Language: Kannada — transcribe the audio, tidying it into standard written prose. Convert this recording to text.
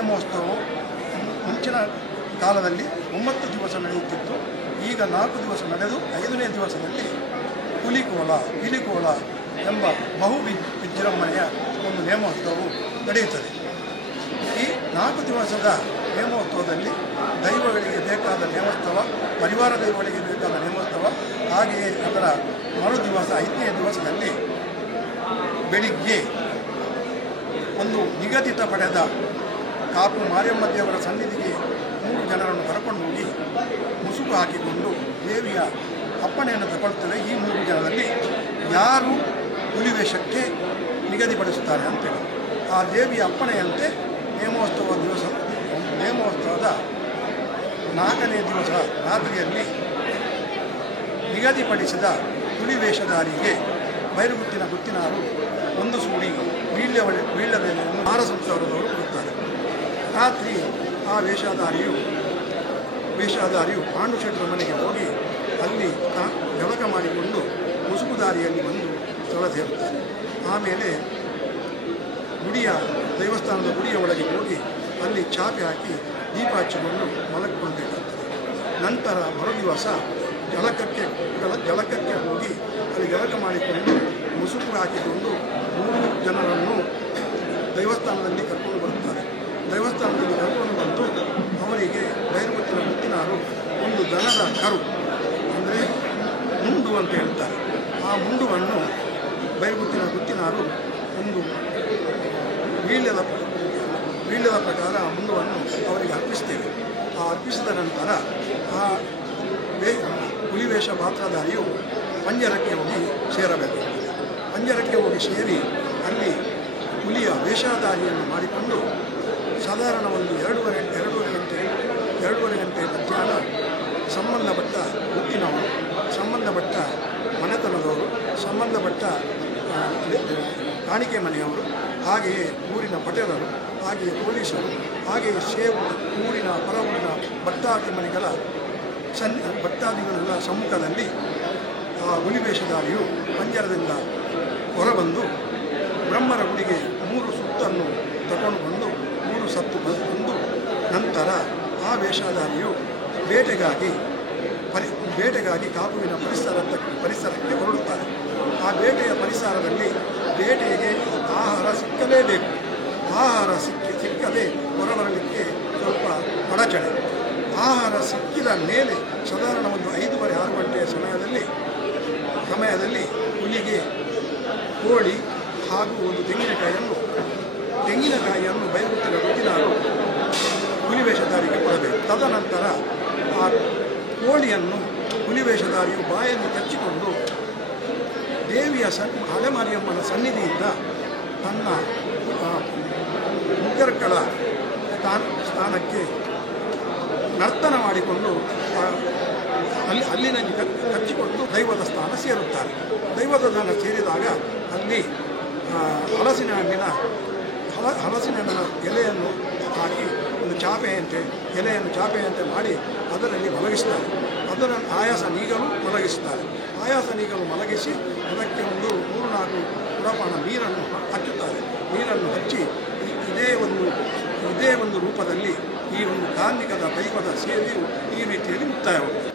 ನೇಮೋತ್ಸವವು ಮುಂಚಿನ ಕಾಲದಲ್ಲಿ 9 ದಿವಸ ನಡೆಯುತ್ತಿತ್ತು. ಈಗ 4 ದಿವಸ ನಡೆದು 5ನೇ ದಿವಸದಲ್ಲಿ ಪಿಲಿಕೋಲ ಎಂಬ ಬಹು ವಿಜೃಂಭಣೆಯ ಒಂದು ನೇಮೋತ್ಸವವು ನಡೆಯುತ್ತದೆ. ಈ 4 ದಿವಸದ ನೇಮೋತ್ಸವದಲ್ಲಿ ದೈವಗಳಿಗೆ ಬೇಕಾದ ನೇಮೋತ್ಸವ, ಪರಿವಾರ ದೈವಗಳಿಗೆ ಬೇಕಾದ ನೇಮೋತ್ಸವ, ಹಾಗೆಯೇ ಅದರ ಮರು ದಿವಸ 5ನೇ ದಿವಸದಲ್ಲಿ ಬೆಳಿಗ್ಗೆ ಒಂದು ನಿಗದಿತ ಪಡೆದ ಕಾಪು ಮಾರಿಯಮ್ಮ ದೇವರ ಸನ್ನಿಧಿಗೆ 3 ಜನರನ್ನು ಕರ್ಕೊಂಡು ಹೋಗಿ ಮುಸುಕು ಹಾಕಿಕೊಂಡು ದೇವಿಯ ಅಪ್ಪಣೆಯನ್ನು ತಗೊಳ್ತೇವೆ. ಈ 3 ಜನರಲ್ಲಿ ಯಾರು ಹುಲಿವೇಷಕ್ಕೆ ನಿಗದಿಪಡಿಸುತ್ತಾರೆ ಅಂತೇಳಿ ಆ ದೇವಿಯ ಅಪ್ಪಣೆಯಂತೆ ನೇಮೋತ್ಸವದ 4ನೇ ದಿವಸ ರಾತ್ರಿಯಲ್ಲಿ ನಿಗದಿಪಡಿಸಿದ ಹುಲಿವೇಷಧಾರಿಗೆ ಬೈರುಗುತ್ತಿನ ಗುತ್ತಿನಾರು ಒಂದು ಸೂಡಿ ವೀಳ್ಯದೆಲೆಯನ್ನು ಸಂಸಾರದವರು ಕೊಡುತ್ತಾರೆ. ರಾತ್ರಿ ಆ ವೇಷಧಾರಿಯು ಪಾಂಡುಶೆಟ್ಟರ ಮನೆಗೆ ಹೋಗಿ ಅಲ್ಲಿ ಜಳಕ ಮಾಡಿಕೊಂಡು ಮುಸುಕು ದಾರಿಯಲ್ಲಿ ಬಂದು ಸ್ಥಳ ಸೇರುತ್ತಾರೆ. ಆಮೇಲೆ ದೇವಸ್ಥಾನದ ಗುಡಿಯ ಒಳಗೆ ಹೋಗಿ ಅಲ್ಲಿ ಚಾಪೆ ಹಾಕಿ ದೀಪ ಹಚ್ಚಿಕೊಂಡು ಮಲಗಿಕೊಂಡಿರುತ್ತಾರೆ. ನಂತರ ಮರುದಿವಸ ಜಳಕಕ್ಕೆ ಹೋಗಿ ಅಲ್ಲಿ ಜಳಕ ಮಾಡಿಕೊಂಡು ಮುಸುಕು ಹಾಕಿಕೊಂಡು 3 ಜನರನ್ನು ದೇವಸ್ಥಾನದಲ್ಲಿ ಕರ್ಕೊಂಡು ಬರುತ್ತಾರೆ. ದೇವಸ್ಥಾನದಲ್ಲಿ ಕರ್ಕೊಂಡು ಬಂದು ಅವರಿಗೆ ಬೈರುಗುತ್ತಿನ ಗುತ್ತಿನಾರು ಒಂದು ದನದ ಕರು ಅಂದರೆ ಮುಂಡು ಅಂತ ಹೇಳ್ತಾರೆ. ಆ ಮುಂಡುವನ್ನು ಬೈರುಗುತ್ತಿನ ಗುತ್ತಿನಾರು ಒಂದು ವೀಳ್ಯದ ಪ್ರಕಾರ ಆ ಮುಂಡುವನ್ನು ಅವರಿಗೆ ಅರ್ಪಿಸ್ತೇವೆ. ಆ ಅರ್ಪಿಸಿದ ನಂತರ ಆ ಹುಲಿವೇಷ ಪಾತ್ರಧಾರಿಯು ಪಂಜರಕ್ಕೆ ಹೋಗಿ ಸೇರಬೇಕು. ಪಂಜರಕ್ಕೆ ಹೋಗಿ ಸೇರಿ ಅಲ್ಲಿ ಹುಲಿಯ ವೇಷಧಾರಿಯನ್ನು ಮಾಡಿಕೊಂಡು ಸಾಧಾರಣ ಒಂದು 2:30 ಗಂಟೆ ಮಧ್ಯಾಹ್ನ ಸಂಬಂಧಪಟ್ಟ ಗುತ್ತಿನವರು, ಸಂಬಂಧಪಟ್ಟ ಮನೆತನದವರು, ಸಂಬಂಧಪಟ್ಟ ಕಾಣಿಕೆ ಮನೆಯವರು, ಹಾಗೆಯೇ ಊರಿನ ಪಟೇಲರು, ಹಾಗೆಯೇ ಪೊಲೀಸರು, ಹಾಗೆಯೇ ಊರಿನ ಪರ ಊರಿನ ಭಕ್ತಾದಿಗಳೆಲ್ಲ ಸಮ್ಮುಖದಲ್ಲಿ ಆ ಹುಲಿವೇಷಧಾರಿಯು ಪಂಜರದಿಂದ ಹೊರಬಂದು ಬ್ರಹ್ಮರ ಗುಡಿಗೆ 3 ಸುತ್ತನ್ನು ತಗೊಂಡು ಬಂದು 3 ಸತ್ತು ಬಂದು ನಂತರ ಆ ವೇಷಧಾರಿಯು ಬೇಟೆಗಾಗಿ ಕಾಪುವಿನ ಪರಿಸರಕ್ಕೆ ಹೊರಡುತ್ತಾರೆ. ಆ ಬೇಟೆಯ ಪರಿಸರದಲ್ಲಿ ಬೇಟೆಗೆ ಆಹಾರ ಸಿಕ್ಕಲೇಬೇಕು. ಆಹಾರ ಸಿಕ್ಕದೆ ಹೊರಬರಲಿಕ್ಕೆ ಸ್ವಲ್ಪ ಅಡಚಣೆ. ಆಹಾರ ಸಿಕ್ಕಿದ ಮೇಲೆ ಸಾಧಾರಣ ಒಂದು 5:30-6 ಗಂಟೆಯ ಸಮಯದಲ್ಲಿ ಹುಲಿಗೆ ಕೋಳಿ ಹಾಗೂ ಒಂದು ತೆಂಗಿನಕಾಯಿಯನ್ನು ಬೈರುಗುತ್ತಿನ ಗುತ್ತಿನಾರು ಹುಲಿವೇಷಧಾರಿಗೆ ಕೊಡಬೇಕು. ತದನಂತರ ಆ ಕೋಳಿಯನ್ನು ಹುಲಿವೇಷಧಾರಿಯು ಬಾಯನ್ನು ಕಚ್ಚಿಕೊಂಡು ದೇವಿಯ ಹಳೆಮಾರಿಯಮ್ಮನ ಸನ್ನಿಧಿಯಿಂದ ತನ್ನ ಮುಗ್ಗರ್ಕಳ ಸ್ಥಾನಕ್ಕೆ ನರ್ತನ ಮಾಡಿಕೊಂಡು ಅಲ್ಲಿನಲ್ಲಿ ಕಚ್ಚಿಕೊಂಡು ದೈವದ ಸ್ಥಾನ ಸೇರುತ್ತಾರೆ. ದೈವದ ಸ್ಥಾನ ಸೇರಿದಾಗ ಅಲ್ಲಿ ಹಲಸಿನ ಹಣ್ಣಿನ ಎಲೆಯನ್ನು ಹಾಕಿ ಒಂದು ಚಾಪೆಯಂತೆ ಮಾಡಿ ಅದರಲ್ಲಿ ಮಲಗಿಸ್ತಾರೆ. ಅದರ ಆಯಾಸ ನೀಗಲು ಮಲಗಿಸಿ ಅದಕ್ಕೆ ಒಂದು 3-4 ಕುಡಪಾನ ನೀರನ್ನು ಹಚ್ಚುತ್ತಾರೆ. ನೀರನ್ನು ಹಚ್ಚಿ ಇದೇ ಒಂದು ರೂಪದಲ್ಲಿ ಈ ಒಂದು ಧಾರ್ಮಿಕದ ದೈವದ ಸೇವೆಯು ಈ ರೀತಿಯಲ್ಲಿ ಮುಕ್ತಾಯವಾಗುತ್ತದೆ.